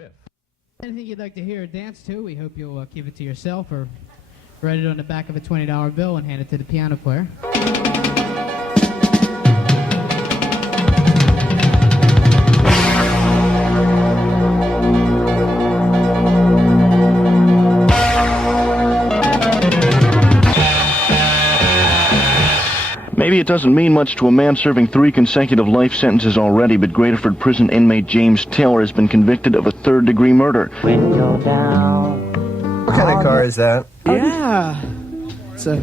Riff. Anything you'd like to hear or dance to, we hope you'll keep it to yourself or write it on the back of a $20 bill and hand it to the piano player. Maybe it doesn't mean much to a man serving 3 consecutive life sentences already, but Graterford prison inmate James Taylor has been convicted of a third-degree murder. When you're down. What kind of car is that? Yeah. It's a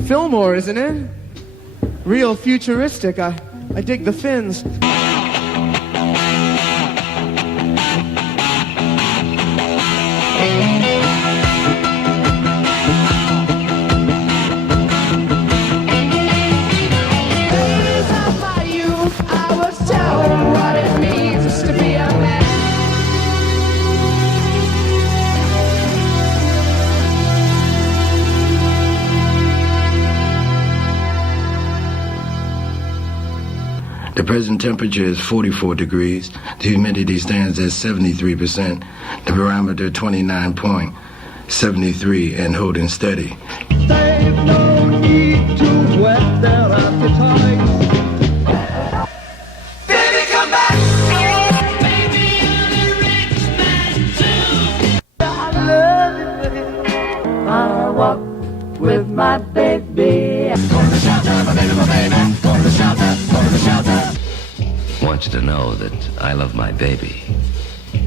Fillmore, isn't it? Real futuristic. I dig the fins. The present temperature is 44 degrees. The humidity stands at 73%. The barometer 29.73 and holding steady. There's no need to wet their appetites. Baby, come back! Baby, you're the rich man too. I love you, baby. I walk with my baby. Go to the shelter, my baby, my baby. Go to the shelter, go to the shelter. I want you to know that I love my baby,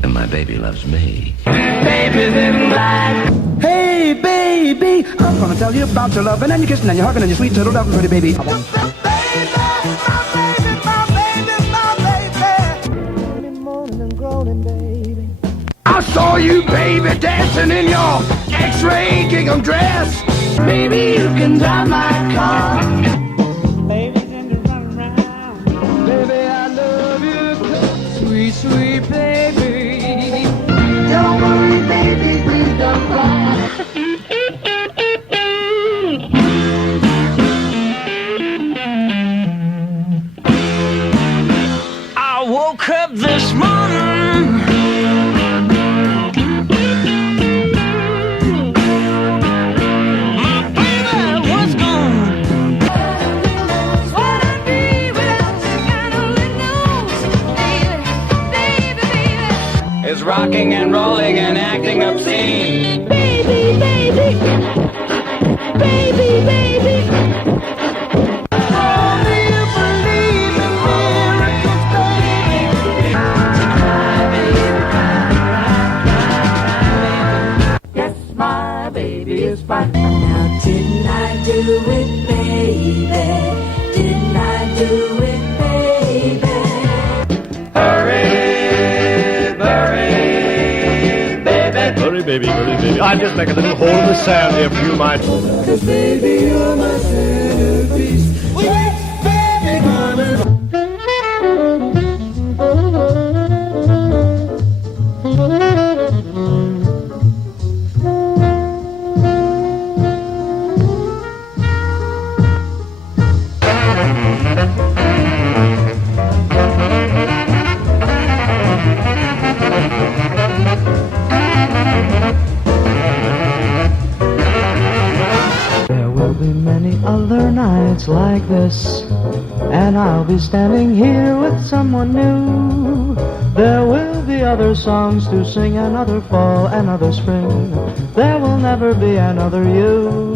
and my baby loves me. Baby's in black. Hey, baby, I'm gonna tell you about your loving and your kissing and your hugging and your sweet turtle loving, pretty baby. My baby, my baby, my baby, my baby. Early morning and groaning, baby. I saw you, baby, dancing in your X-ray gingham dress. Baby, you can drive my car. Sweet baby, don't worry, baby, please don't cry. I woke up this morning. My baby was gone. What I'd be without you, God only knows, baby. Is rocking and rolling and acting obscene. Baby, baby, baby, baby. Only you believe in miracles, baby. Yes, my baby is fine. Now didn't I do it, baby? Didn't I do it, baby? Hurry, baby, hurry, baby. I'll just make a little hole in the sand here for you, my... Cause baby, you're my centerpiece. Sweet baby, honey. Other nights like this, and I'll be standing here with someone new. There will be other songs to sing, another fall, another spring. There will never be another you.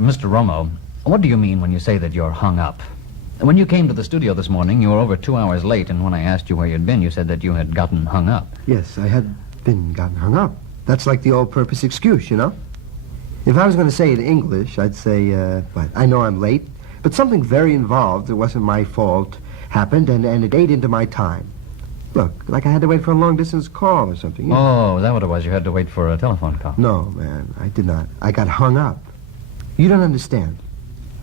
Mr. Romo, what do you mean when you say that you're hung up? When you came to the studio this morning, you were over 2 hours late, and when I asked you where you'd been, you said that you had gotten hung up. Yes, I had gotten hung up. That's like the all-purpose excuse, you know? If I was going to say it in English, I'd say, I know I'm late, but something very involved, it wasn't my fault, happened, and it ate into my time. Look, like I had to wait for a long-distance call or something. You know? Oh, is that what it was? You had to wait for a telephone call? No, man, I did not. I got hung up. You don't understand.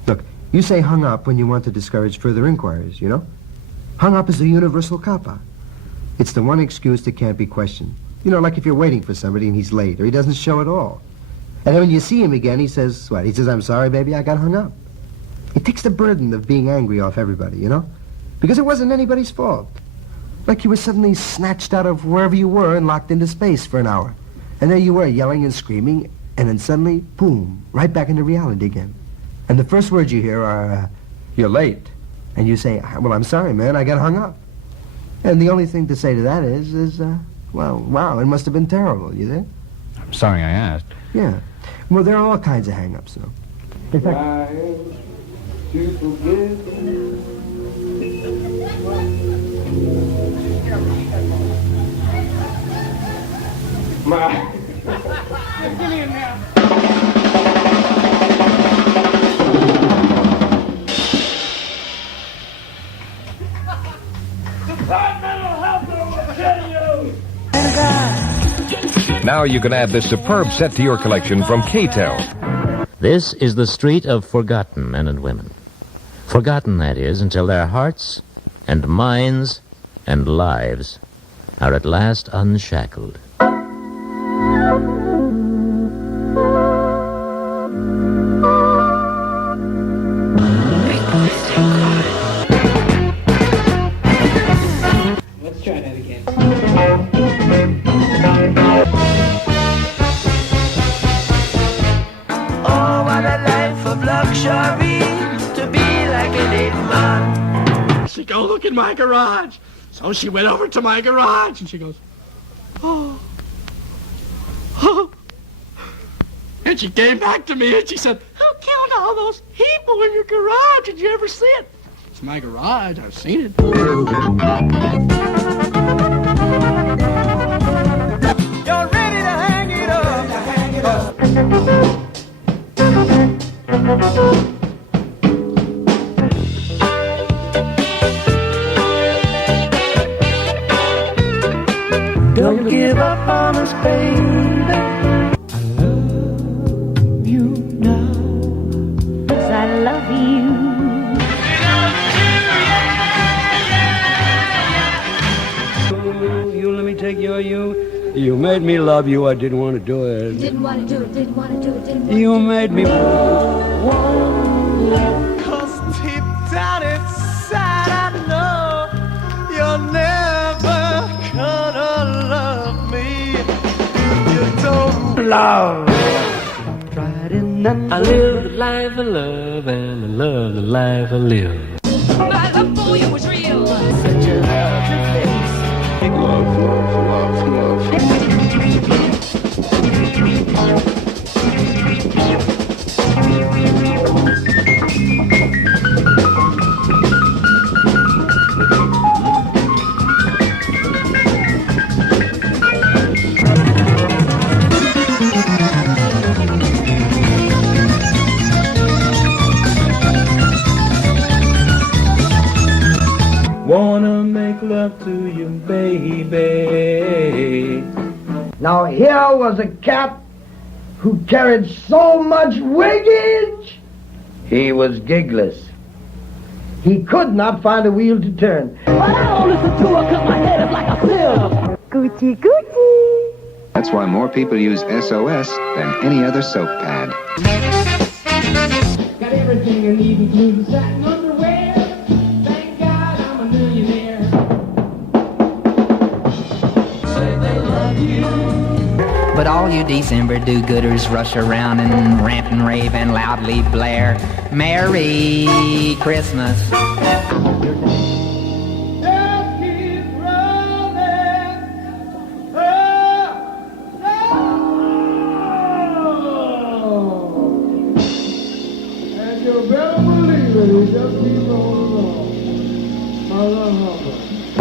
Look, you say hung up when you want to discourage further inquiries, you know? Hung up is a universal cop-out. It's the one excuse that can't be questioned. You know, like if you're waiting for somebody and he's late, or he doesn't show at all. And then when you see him again, he says, what? He says, I'm sorry, baby, I got hung up. It takes the burden of being angry off everybody, you know? Because it wasn't anybody's fault. Like you were suddenly snatched out of wherever you were and locked into space for an hour. And there you were, yelling and screaming, and then suddenly, boom, right back into reality again. And the first words you hear are, you're late. And you say, well, I'm sorry, man, I got hung up. And the only thing to say to that is, well, wow, it must have been terrible, you think? I'm sorry I asked. Yeah. Well, there are all kinds of hang-ups, though. In fact, Get in now. Now you can add this superb set to your collection from K-Tel. This is the street of forgotten men and women. Forgotten, that is, until their hearts and minds and lives are at last unshackled. Let's try that again. Oh, what a life of luxury to be like an ape man. She go look in my garage. So she went over to my garage and she goes, oh. And she came back to me and she said, who killed all those people in your garage? Did you ever see it? It's my garage. I've seen it. You're ready to hang it up. Don't give up on us, baby. I love you now. 'Cause I love you. You let me take your you. You made me love you. I didn't want to do it. Didn't want to do it, didn't want to do it, didn't want You made me. Cause deep down inside I know you're never gonna love me if you don't love. I live the life of love and I love the life I live. My love for you was real. Such a lovely face. Love, love, love, Wanna make love to you, baby. Now here was a cat who carried so much wiggage, he was gigless. He could not find a wheel to turn. But I don't listen to her 'cause my head is like a pill. Gucci, Gucci. That's why more people use SOS than any other soap pad. Got everything you need, including satin underwear. Thank God I'm a millionaire. Say they love you. But all you December do-gooders rush around and rant and rave and loudly blare, Merry Christmas.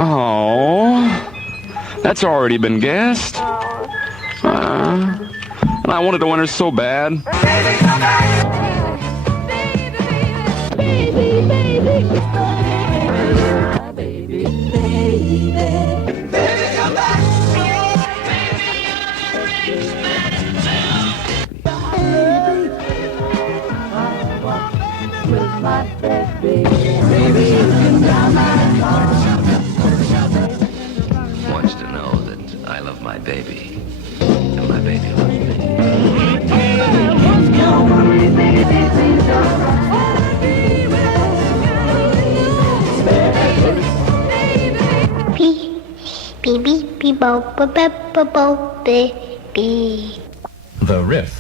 Oh, that's already been guessed. And I wanted to win her so bad. I want you to know that I love my baby, and my baby loves me. Beep, beep, beep, beep, bo, bo, bo, bo, bo, baby. The Riff.